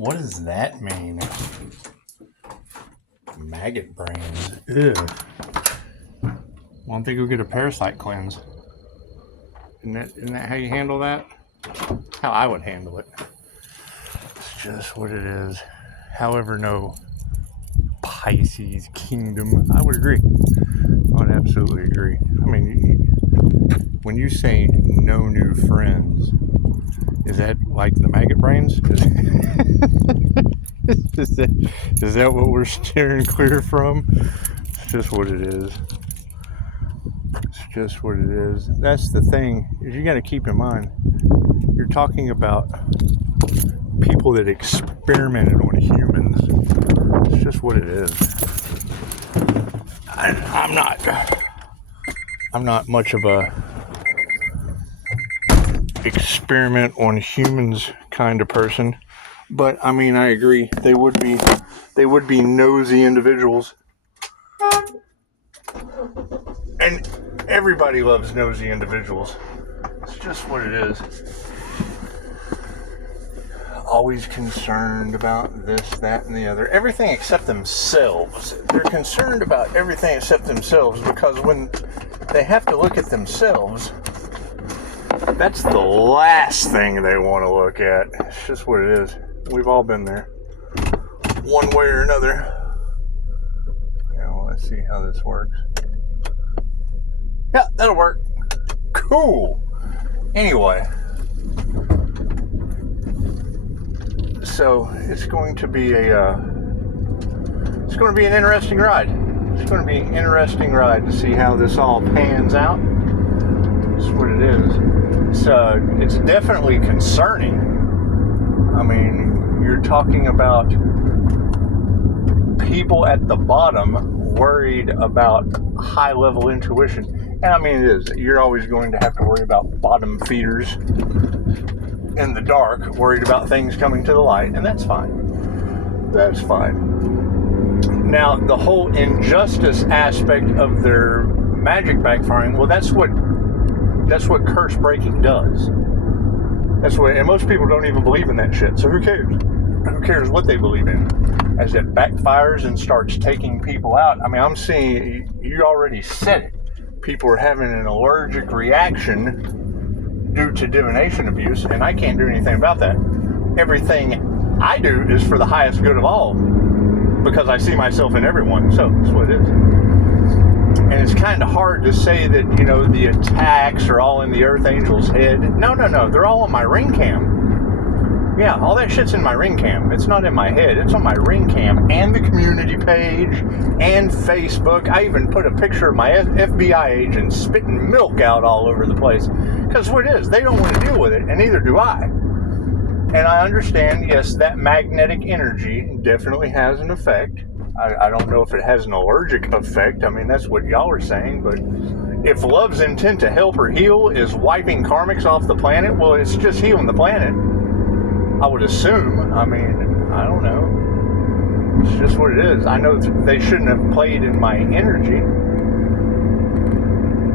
What does that mean? Maggot brains. Ew. Why don't they go get a parasite cleanse? Isn't that how you handle that? How I would handle it. It's just what it is. However, no Pisces kingdom. I would agree. I would absolutely agree. I mean, when you say no new friends, is that like the maggot brains? Is that what we're steering clear from? It's just what it is. It's just what it is. That's the thing, is you got to keep in mind, you're talking about people that experimented on humans. It's just what it is. I'm not much of a experiment on humans kind of person, but I mean, I agree. They would be nosy individuals, and everybody loves nosy individuals. It's just what it is. Always concerned about this, that, and the other. Everything except themselves. They're concerned about everything except themselves, because when they have to look at themselves, that's the last thing they want to look at. It's just what it is. We've all been there, one way or another. Now, let's see how this works. Yeah, that'll work. Cool. Anyway. So it's going to be an interesting ride. It's going to be an interesting ride to see how this all pans out. That's what it is. So it's definitely concerning. I mean, you're talking about people at the bottom worried about high-level intuition. And I mean, it is. You're always going to have to worry about bottom feeders in the dark, worried about things coming to the light, and that's fine. That's fine. Now, the whole injustice aspect of their magic backfiring, well, that's what curse breaking does. That's what, and most people don't even believe in that shit, so who cares? Who cares what they believe in? As it backfires and starts taking people out, I mean, I'm seeing, you already said it, people are having an allergic reaction due to divination abuse, and I can't do anything about that. Everything I do is for the highest good of all, because I see myself in everyone, so that's what it is. And it's kind of hard to say that, you know, the attacks are all in the Earth Angel's head. No, they're all on my ring cam. Yeah, all that shit's in my ring cam. It's not in my head. It's on my ring cam and the community page and Facebook. I even put a picture of my FBI agent spitting milk out all over the place. Because what it is, they don't want to deal with it, and neither do I. And I understand, yes, that magnetic energy definitely has an effect. I don't know if it has an allergic effect. I mean, that's what y'all are saying, but if love's intent to help or heal is wiping karmics off the planet, well, it's just healing the planet. I would assume. I mean, I don't know. It's just what it is. I know they shouldn't have played in my energy.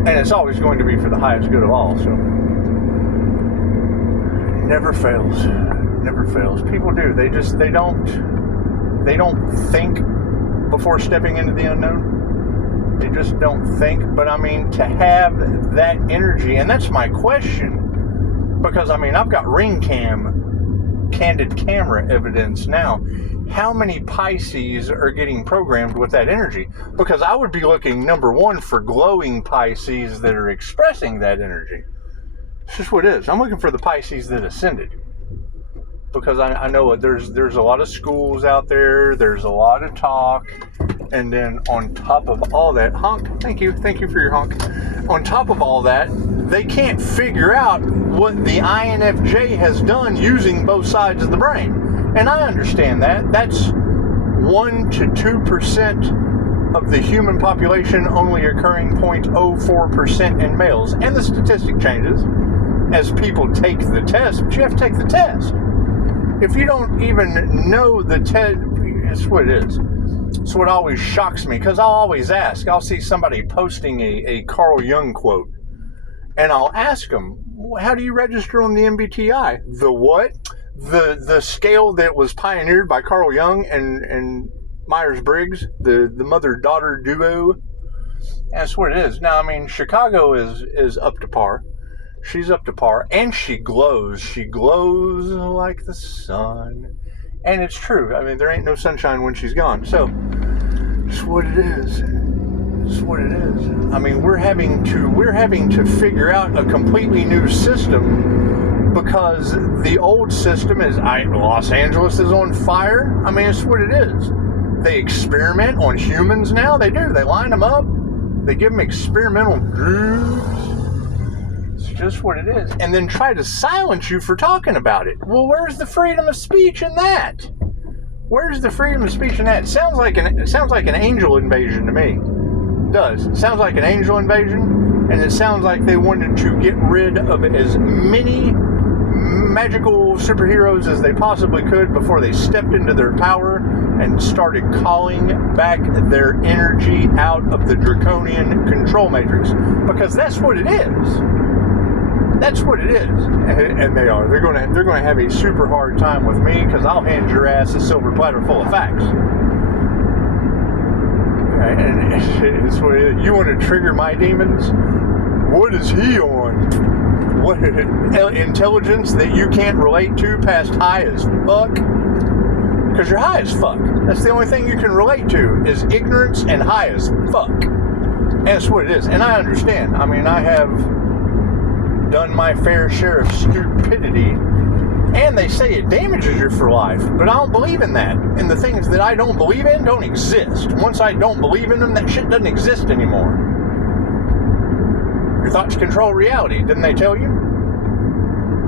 And it's always going to be for the highest good of all, so. Never fails. Never fails. People do. They don't think before stepping into the unknown. They just don't think. But I mean, to have that energy, and that's my question. Because I mean, I've got ring cam candid camera evidence now. How many Pisces are getting programmed with that energy? Because I would be looking, number one, for glowing Pisces that are expressing that energy. It's just what it is. I'm looking for the Pisces that ascended. Because I know there's a lot of schools out there, there's a lot of talk, and then on top of all that, honk, thank you for your honk. On top of all that, they can't figure out what the INFJ has done using both sides of the brain. And I understand that. That's 1 to 2% of the human population, only occurring 0.04% in males. And the statistic changes as people take the test, but you have to take the test. If you don't even know the test, it's what it is. It's what always shocks me, because I'll always ask. I'll see somebody posting a Carl Jung quote, and I'll ask them, how do you register on the MBTI? The what? the scale that was pioneered by Carl Jung and Myers-Briggs, the mother-daughter duo. That's what it is. Now, I mean, Chicago is up to par. She's up to par, and she glows. She glows like the sun. And it's true. I mean, there ain't no sunshine when she's gone. So, it's what it is. It's what it is. I mean, we're having to figure out a completely new system because the old system is, Los Angeles is on fire. I mean, it's what it is. They experiment on humans now. They do. They line them up. They give them experimental drugs. It's just what it is. And then try to silence you for talking about it. Well, where's the freedom of speech in that? Where's the freedom of speech in that? It sounds like an angel invasion to me. It does. It sounds like an angel invasion, and it sounds like they wanted to get rid of as many magical superheroes as they possibly could before they stepped into their power and started calling back their energy out of the draconian control matrix. Because that's what it is. That's what it is. And they are. They're going to have a super hard time with me because I'll hand your ass a silver platter full of facts. And it's what it is. You want to trigger my demons? What is he on? What intelligence that you can't relate to past high as fuck? Because you're high as fuck. That's the only thing you can relate to is ignorance and high as fuck. And that's what it is. And I understand. I mean, I have done my fair share of stupidity, and they say it damages you for life, but I don't believe in that. And the things that I don't believe in don't exist. Once I don't believe in them, that shit doesn't exist anymore. Your thoughts control reality, didn't they tell you?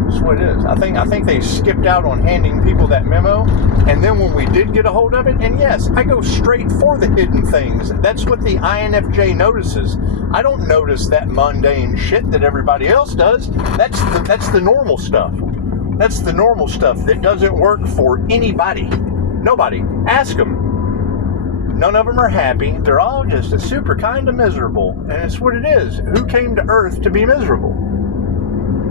That's what it is. I think they skipped out on handing people that memo, and then when we did get a hold of it, and yes, I go straight for the hidden things. That's what the INFJ notices. I don't notice that mundane shit that everybody else does. That's the normal stuff. That's the normal stuff that doesn't work for anybody. Nobody. Ask them. None of them are happy. They're all just a super kind of miserable. And it's what it is. Who came to Earth to be miserable?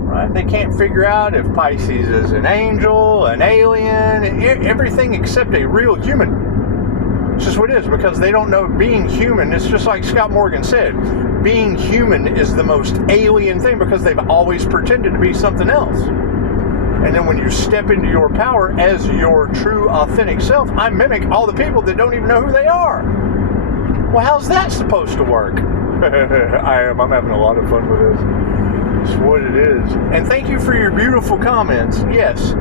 Right? They can't figure out if Pisces is an angel, an alien, everything except a real human. It's just what it is, because they don't know being human. It's just like Scott Morgan said. Being human is the most alien thing because they've always pretended to be something else. And then when you step into your power as your true, authentic self, I mimic all the people that don't even know who they are. Well, how's that supposed to work? I'm having a lot of fun with this. It's what it is. And thank you for your beautiful comments. Yes,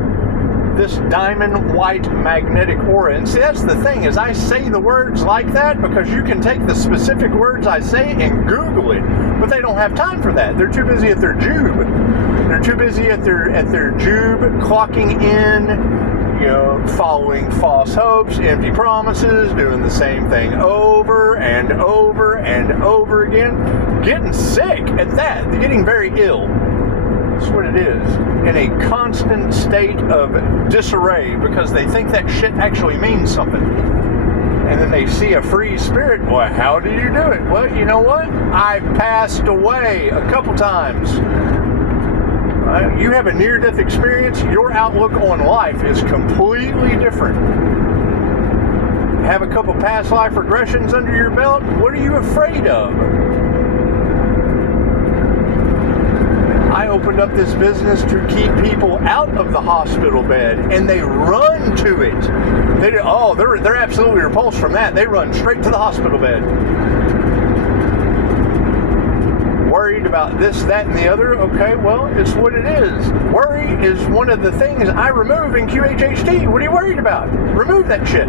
this diamond white magnetic aura. And see, that's the thing, is I say the words like that because you can take the specific words I say and Google it. But they don't have time for that. They're too busy at their jube. They're too busy at their jube, clocking in, following false hopes, empty promises, doing the same thing over and over and over again, getting sick at that. They're getting very ill. That's what it is. In a constant state of disarray because they think that shit actually means something. And then they see a free spirit. Well, how do you do it? Well, you know what? I've passed away a couple times. You have a near-death experience, your outlook on life is completely different. Have a couple past life regressions under your belt, what are you afraid of? I opened up this business to keep people out of the hospital bed, and they run to it. They're absolutely repulsed from that. They run straight to the hospital bed. Worried about this, that, and the other. Okay, well, it's what it is. Worry is one of the things I remove in QHHT. What are you worried about? Remove that shit.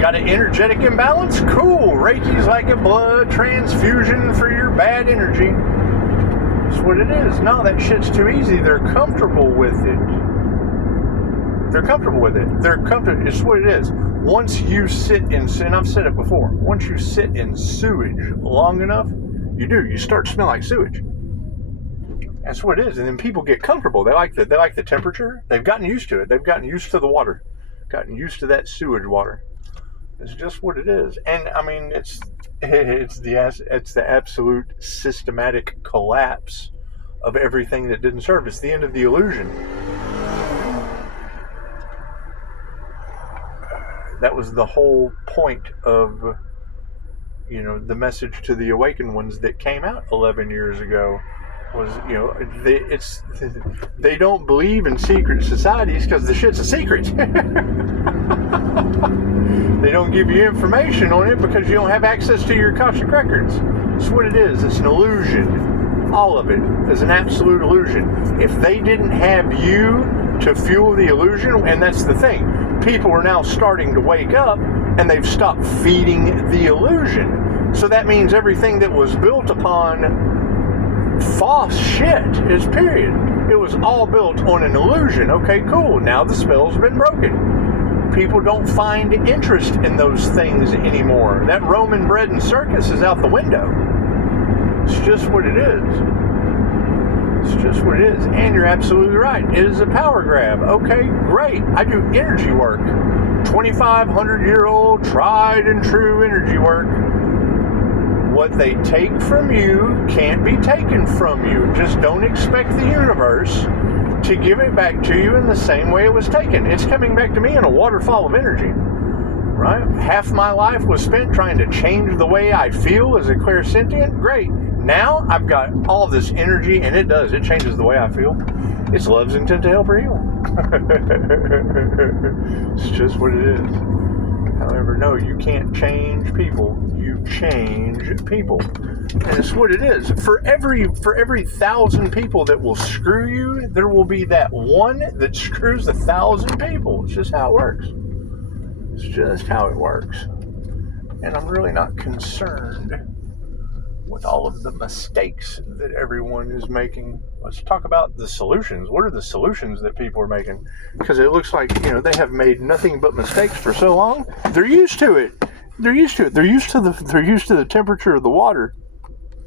Got an energetic imbalance? Cool. Reiki's like a blood transfusion for your bad energy. That's what it is. No, that shit's too easy. They're comfortable with it. It's what it is. Once you sit in, and I've said it before, once you sit in sewage long enough, you start to smell like sewage. That's what it is. And then people get comfortable. They like the temperature. They've gotten used to it. They've gotten used to the water. Gotten used to that sewage water. It's just what it is. And I mean, it's the absolute systematic collapse of everything that didn't serve. It's the end of the illusion. That was the whole point of, you know, the message to the awakened ones that came out 11 years ago. Was, you know, they don't believe in secret societies because the shit's a secret. They don't give you information on it because you don't have access to your Akashic records. That's what it is. It's an illusion. All of it is an absolute illusion. If they didn't have you to fuel the illusion, and that's the thing, people are now starting to wake up and they've stopped feeding the illusion. So that means everything that was built upon false shit is period. It was all built on an illusion. Okay, cool. Now the spell's been broken. People don't find interest in those things anymore. That Roman bread and circus is out the window. It's just what it is. It's just what it is. And you're absolutely right. It is a power grab. Okay, great. I do energy work. 2,500-year-old tried and true energy work. What they take from you can't be taken from you. Just don't expect the universe to give it back to you in the same way it was taken. It's coming back to me in a waterfall of energy, right? Half my life was spent trying to change the way I feel as a clairsentient. Great. Now I've got all this energy, and it changes the way I feel. It's love's intent to help or heal. It's just what it is. However, no, you can't change people. You change people. And it's what it is. For every 1,000 people that will screw you, there will be that one that screws 1,000 people. It's just how it works. It's just how it works. And I'm really not concerned with all of the mistakes that everyone is making. Let's talk about the solutions. What are the solutions that people are making? Because it looks like, you know, they have made nothing but mistakes for so long. They're used to it. They're used to it. They're used to the temperature of the water.